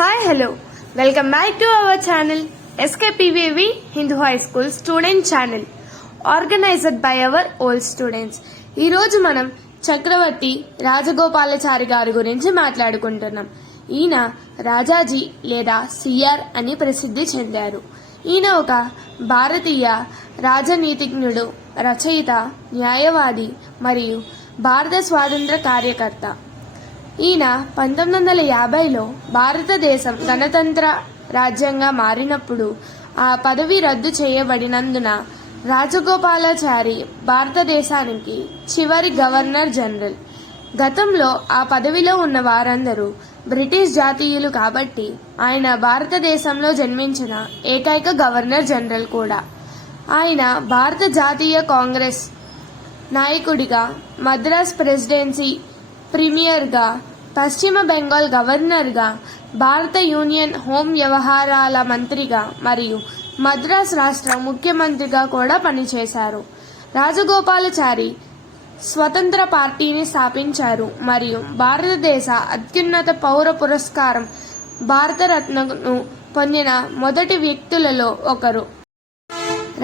Hi hello welcome back to our channel SKPVV Hindu high school student channel organised by our old students ఈరోజు మనం చక్రవర్తి రాజగోపాలాచారి గారి గురించి మాట్లాడుకుంటున్నాం. ఈయన రాజాజీ లేదా సిఆర్ అని ప్రసిద్ధి చెందారు. ఈయన ఒక భారతీయ రాజనీతిజ్ఞుడు రచయిత న్యాయవాది మరియు భారత స్వాతంత్ర కార్యకర్త. ఈయన పంతొమ్మిది వందల యాభైలో భారతదేశం గణతంత్ర రాజ్యంగా మారినప్పుడు ఆ పదవి రద్దు చేయబడినందున రాజగోపాలాచారి భారతదేశానికి చివరి గవర్నర్ జనరల్. గతంలో ఆ పదవిలో ఉన్న వారందరూ బ్రిటిష్ జాతీయులు కాబట్టి ఆయన భారతదేశంలో జన్మించిన ఏకైక గవర్నర్ జనరల్ కూడా. ఆయన భారత జాతీయ కాంగ్రెస్ నాయకుడిగా మద్రాస్ ప్రెసిడెన్సీ ప్రీమియర్గా పశ్చిమ బెంగాల్ గవర్నర్గా భారత యూనియన్ హోం వ్యవహారాల మంత్రిగా మరియు మద్రాస్ రాష్ట్ర ముఖ్యమంత్రిగా కూడా పనిచేశారు. రాజగోపాలాచారి స్వతంత్ర పార్టీని స్థాపించారు మరియు భారతదేశ అత్యున్నత పౌర పురస్కారం భారతరత్నను పొందిన మొదటి వ్యక్తులలో ఒకరు.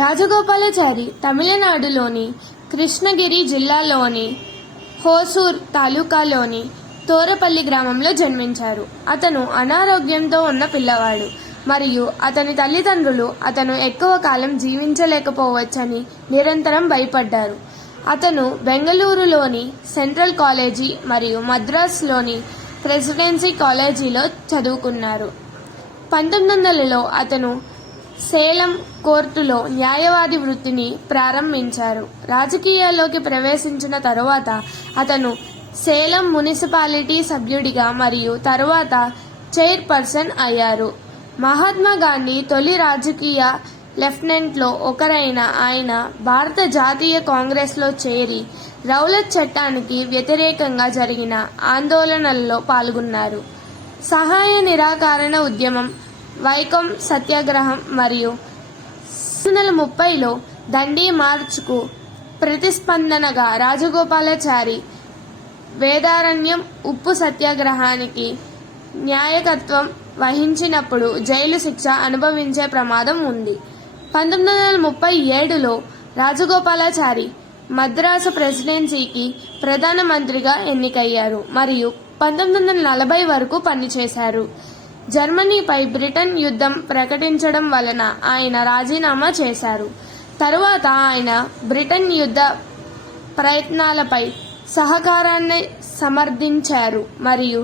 రాజగోపాలాచారి తమిళనాడులోని కృష్ణగిరి జిల్లాలోని హోసూర్ తాలూకాలోని తోరపల్లి గ్రామంలో జన్మించారు. అతను అనారోగ్యంతో ఉన్న పిల్లవాడు. మరియు అతని తల్లిదండ్రులు అతను ఎక్కువ కాలం జీవించలేకపోవచ్చని నిరంతరం భయపడ్డారు. అతను బెంగళూరులోని సెంట్రల్ కాలేజీ మరియు మద్రాసులోని ప్రెసిడెన్సీ కాలేజీలో చదువుకున్నారు. పంతొమ్మిది వందలలో అతను సేలం కోర్టులో న్యాయవాది వృత్తిని ప్రారంభించారు. రాజకీయాల్లోకి ప్రవేశించిన తరువాత అతను సేలం మున్సిపాలిటీ సభ్యుడిగా మరియు తరువాత చైర్పర్సన్ అయ్యారు. మహాత్మా గాంధీ తొలి రాజకీయ లెఫ్టినెంట్లో ఒకరైన ఆయన భారత జాతీయ కాంగ్రెస్లో చేరి రౌలత్ చట్టానికి వ్యతిరేకంగా జరిగిన ఆందోళనల్లో పాల్గొన్నారు. సహాయ నిరాకరణ ఉద్యమం వైకం సత్యాగ్రహం మరియు వందల ముప్పైలో దండి మార్చ్కు ప్రతిస్పందనగా రాజగోపాలాచారి వేదారణ్యం ఉప్పు సత్యాగ్రహానికి న్యాయకత్వం వహించినప్పుడు జైలు శిక్ష అనుభవించే ప్రమాదం ఉంది. పంతొమ్మిది వందల ముప్పై ఏడులో రాజగోపాలాచారి మద్రాసు ప్రెసిడెన్సీకి ప్రధానమంత్రిగా ఎన్నికయ్యారు మరియు పంతొమ్మిది వందల నలభై వరకు పనిచేశారు. జర్మనీపై బ్రిటన్ యుద్ధం ప్రకటించడం వలన ఆయన రాజీనామా చేశారు. తరువాత ఆయన బ్రిటన్ యుద్ధ ప్రయత్నాలపై సహకారాన్ని సమర్థించారు మరియు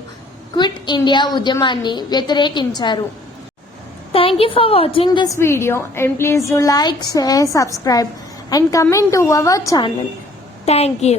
క్విట్ ఇండియా ఉద్యమాన్ని వ్యతిరేకించారు. Thank you for watching this video and please do like share subscribe and comment to our channel thank you